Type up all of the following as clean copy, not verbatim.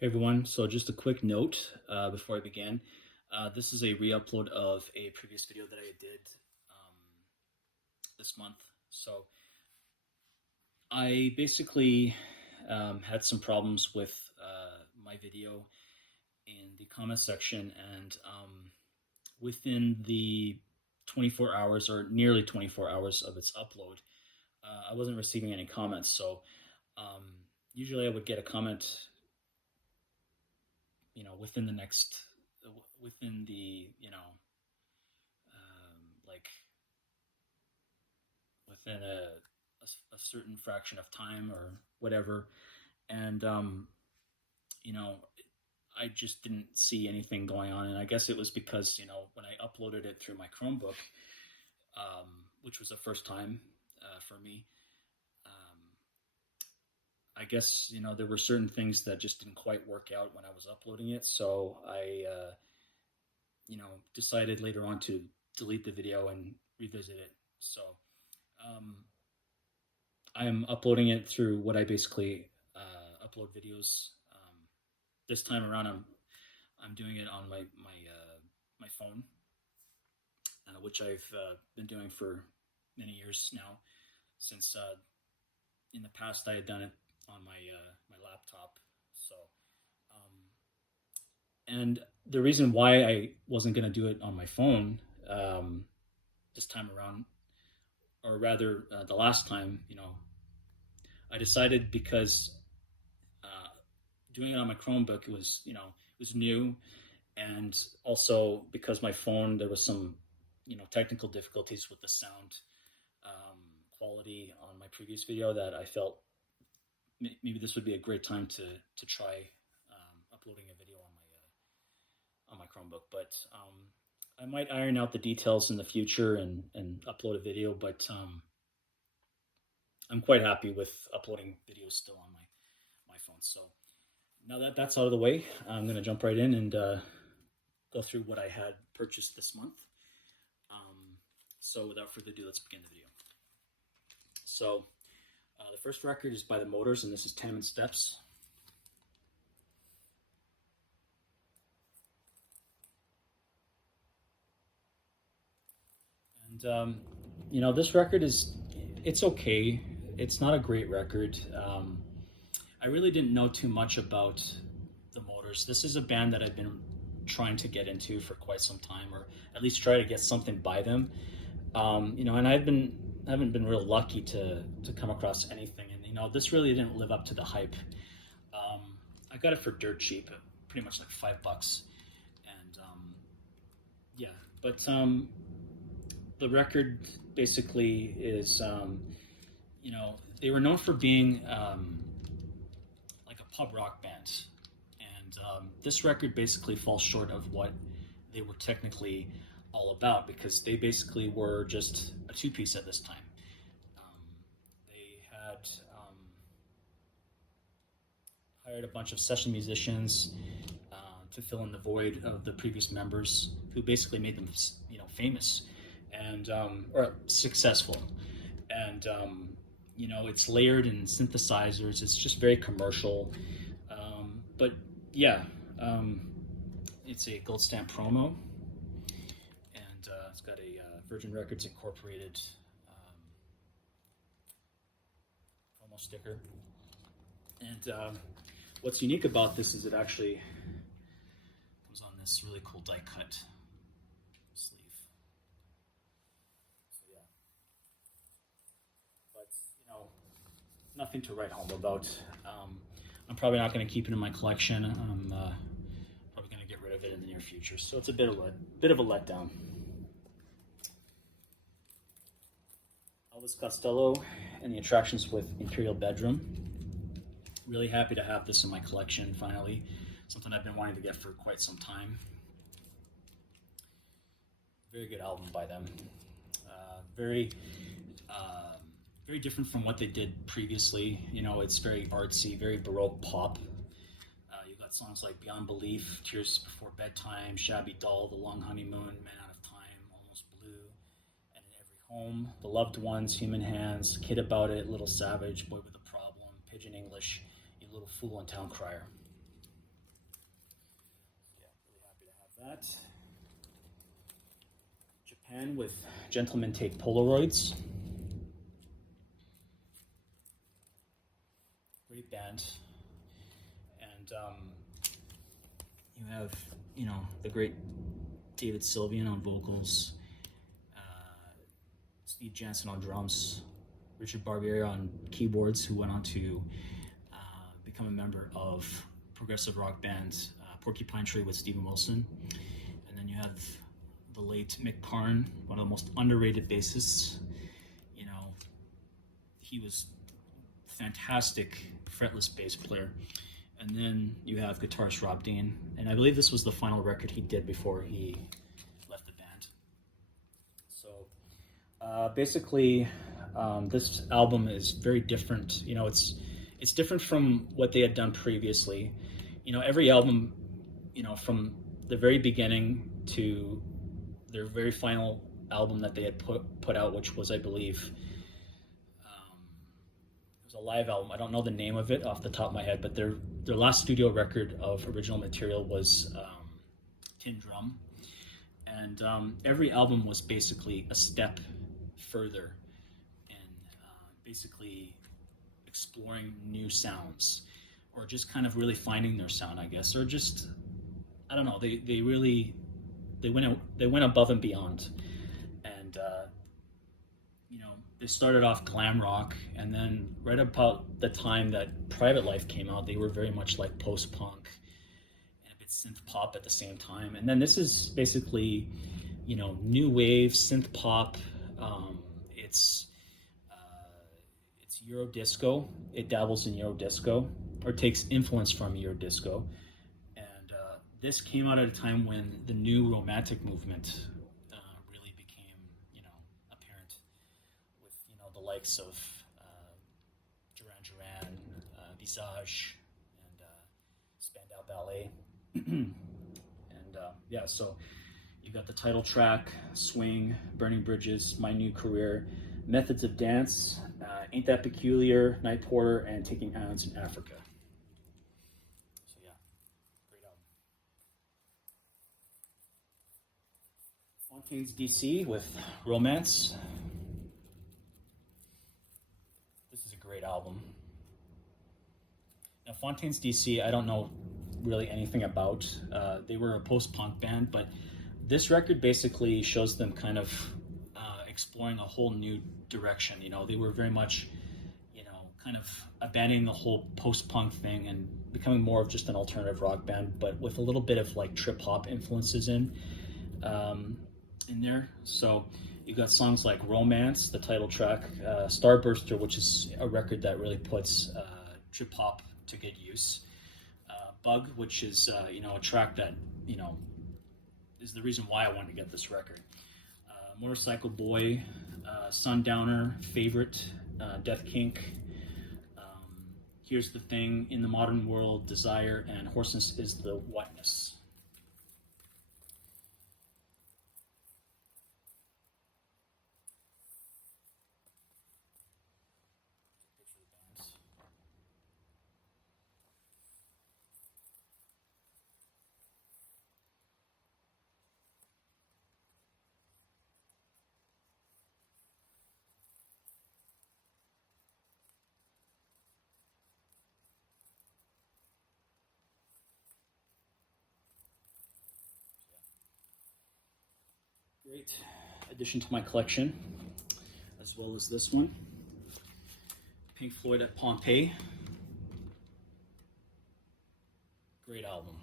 Hey everyone, so just a quick note before I begin. This is a re-upload of a previous video that I did um, this month. So I basically had some problems with my video in the comment section, and within the 24 hours or nearly 24 hours of its upload, I wasn't receiving any comments. So um, usually I would get a comment, within the next, within the, like within a certain fraction of time or whatever. And, you know, I just didn't see anything going on. And I guess it was because, when I uploaded it through my Chromebook, which was the first time for me, um, I guess, there were certain things that just didn't quite work out when I was uploading it. So I, decided later on to delete the video and revisit it. So, um, I'm uploading it through what I basically upload videos. This time around, I'm doing it on my phone, which I've been doing for many years now. Since in the past I had done it on my laptop. So, and the reason why I wasn't going to do it on my phone this time around, or rather the last time, I decided because doing it on my Chromebook was new, and also because my phone there was some technical difficulties with the sound quality on my previous video that I felt maybe this would be a great time to try uploading a video on my Chromebook. But I might iron out the details in the future and upload a video. But I'm quite happy with uploading videos still on my phone. So now that that's out of the way, I'm going to jump right in and go through what I had purchased this month. So without further ado, let's begin the video. So the first record is by The Motors, and this is Tenement Steps. And this record it's okay. It's not a great record. I really didn't know too much about The Motors. This is a band that I've been trying to get into for quite some time, or at least try to get something by them. And haven't been real lucky to come across anything. And this really didn't live up to the hype. I got it for dirt cheap, pretty much like $5, and yeah. But the record basically is, they were known for being like a pub rock band, and this record basically falls short of what they were technically all about, because they basically were just a two-piece at this time. They had hired a bunch of session musicians to fill in the void of the previous members, who basically made them, famous and or successful. And it's layered in synthesizers. It's just very commercial. But yeah, it's a gold stamp promo, and it's got a Virgin Records Incorporated promo sticker. And what's unique about this is it actually comes on this really cool die cut sleeve. So yeah, but nothing to write home about. I'm probably not going to keep it in my collection. I'm probably going to get rid of it in the near future. So it's a bit of a letdown. Elvis Costello and the Attractions with Imperial Bedroom. Really happy to have this in my collection finally. Something I've been wanting to get for quite some time. Very good album by them. Very very different from what they did previously. It's very artsy, very Baroque pop. You've got songs like Beyond Belief, Tears Before Bedtime, Shabby Doll, The Long Honeymoon, Man Out of Time, Almost Blue, and In Every Home, The Loved Ones, Human Hands, Kid About It, Little Savage, Boy with a Problem, Pigeon English, You Little Fool, and Town Crier. That Japan with Gentlemen Take Polaroids. Great band. And you have, the great David Sylvian on vocals, Steve Jansen on drums, Richard Barbieri on keyboards, who went on to become a member of progressive rock band Porcupine Tree with Steven Wilson. And then you have the late Mick Karn, one of the most underrated bassists. He was fantastic fretless bass player. And then you have guitarist Rob Dean, and I believe this was the final record he did before he left the band. So basically, this album is very different. It's different from what they had done previously. Every album, from the very beginning to their very final album that they had put out, which was, I believe, it was a live album. I don't know the name of it off the top of my head, but their last studio record of original material was Tin Drum. And every album was basically a step further in basically exploring new sounds, or just kind of really finding their sound, I guess, or just, I don't know, they went above and beyond. And they started off glam rock, and then right about the time that Private Life came out, they were very much like post-punk and a bit synth pop at the same time. And then this is basically, new wave synth pop. It's Euro disco. It dabbles in Euro disco, or takes influence from Euro disco. And this came out at a time when the new romantic movement really became, apparent, with the likes of Duran Duran, Visage, and Spandau Ballet. And so you got the title track, Swing, Burning Bridges, My New Career, Methods of Dance, Ain't That Peculiar, Night Porter, and Taking Islands in Africa. So yeah, great album. Fontaines DC with Romance. This is a great album. Now, Fontaines DC, I don't know really anything about. They were a post-punk band, but this record basically shows them kind of exploring a whole new direction. They were very much, kind of abandoning the whole post-punk thing and becoming more of just an alternative rock band, but with a little bit of like trip hop influences in there. So you got songs like Romance, the title track, Starburster, which is a record that really puts trip hop to good use. Bug, which is a track that is the reason why I wanted to get this record. Motorcycle Boy, Sundowner, Favorite, Death Kink, Here's the Thing, In the Modern World, Desire, and Hoarseness is the Wetness. Great addition to my collection, as well as this one, Pink Floyd at Pompeii. Great album,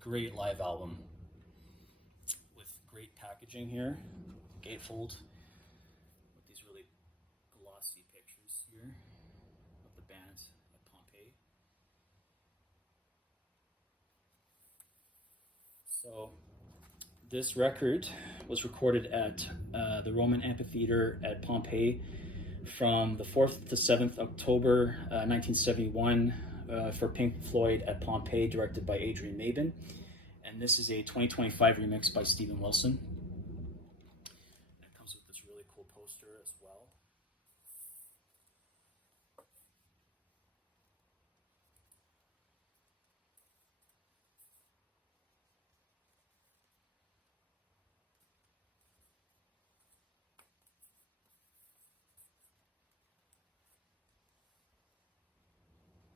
great live album, with great packaging here, gatefold, with these really glossy pictures here of the band at Pompeii. So this record was recorded at the Roman Amphitheater at Pompeii from the 4th to 7th October 1971 for Pink Floyd at Pompeii, directed by Adrian Mabin. And this is a 2025 remix by Steven Wilson. It comes with this really cool poster as well.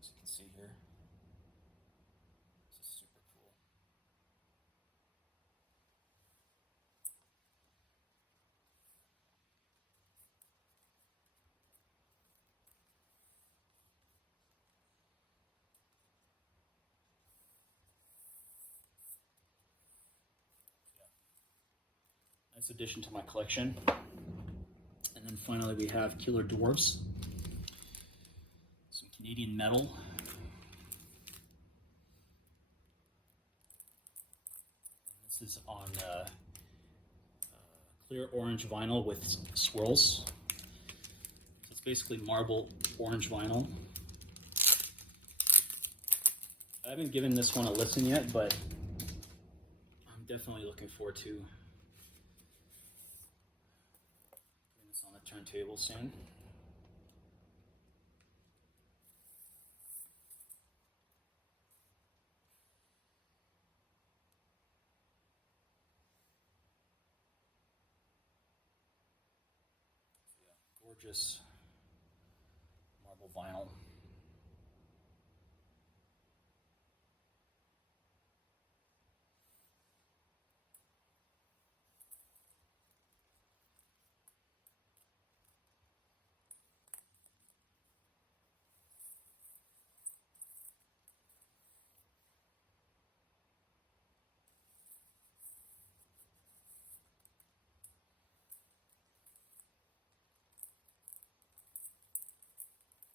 As you can see here, this is super cool. Nice addition to my collection. And then finally we have Killer Dwarfs, some Canadian metal. And this is on clear orange vinyl with swirls. So it's basically marble orange vinyl. I haven't given this one a listen yet, but I'm definitely looking forward to putting this on the turntable soon. Yeah, gorgeous marble vinyl.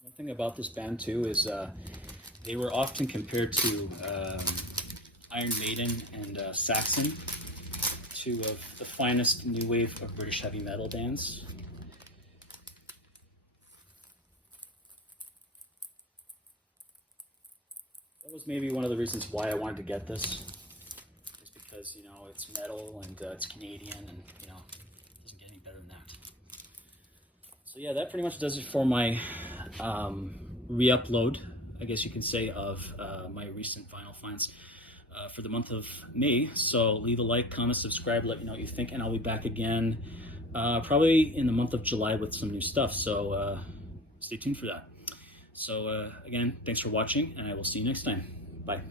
One thing about this band too is they were often compared to Iron Maiden and Saxon, two of the finest new wave of British heavy metal bands. That was maybe one of the reasons why I wanted to get this, is because, you know, it's metal and it's Canadian, and, you know, it doesn't get any better than that. So yeah, that pretty much does it for my re-upload, I guess you can say, of my recent vinyl finds for the month of May. So leave a like, comment, subscribe, let me know what you think, and I'll be back again probably in the month of July with some new stuff. So stay tuned for that. So again, thanks for watching, and I will see you next time. Bye.